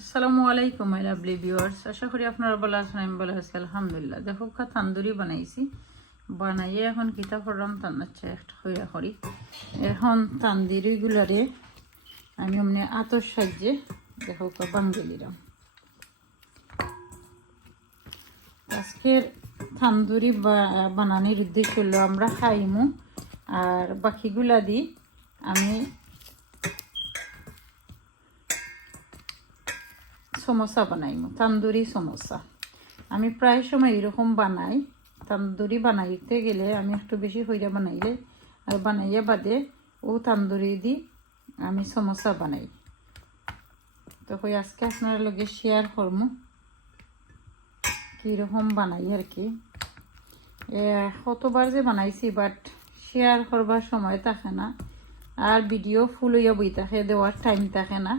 আসসালামু আলাইকুম my lovely viewers, আশা করি আপনারা ভালো আছেন। আমি ভালো আছি আলহামদুলিল্লাহ। দেখো তান্দুরি বানাইছি, বানাইয়ে এখন কিতা করলাম তান্নাচ্ছে একটা হইয়া করি। এখন তান্দুরিগুলারে আমি অমনি আতর সাহায্যে দেখো বাঙ্গে দিলাম। আজকের তান্দুরি বানানোর উদ্দেশ্য হলো আমরা খাইমু, আর বাকিগুলা দিই আমি সমোসা বানাইমু, তান্দুরি সমোসা। আমি প্রায় সময় এরকম বানাই। তান্দুরি বানাইতে গেলে আমি একটু বেশি হইয়া বানাইলে আর বানাইয়া বাদে ও তান্দুরি দি আমি সমোসা বানাই। তো আজকে আপনার লগে শেয়ার করবো কীরকম বানাই আর কি। কতবার যে বানাইছি, বাট শেয়ার করবার সময় থাকে না, আর ভিডিও ফুল হইয়া বই থাকে, দেওয়ার টাইম থাকে না।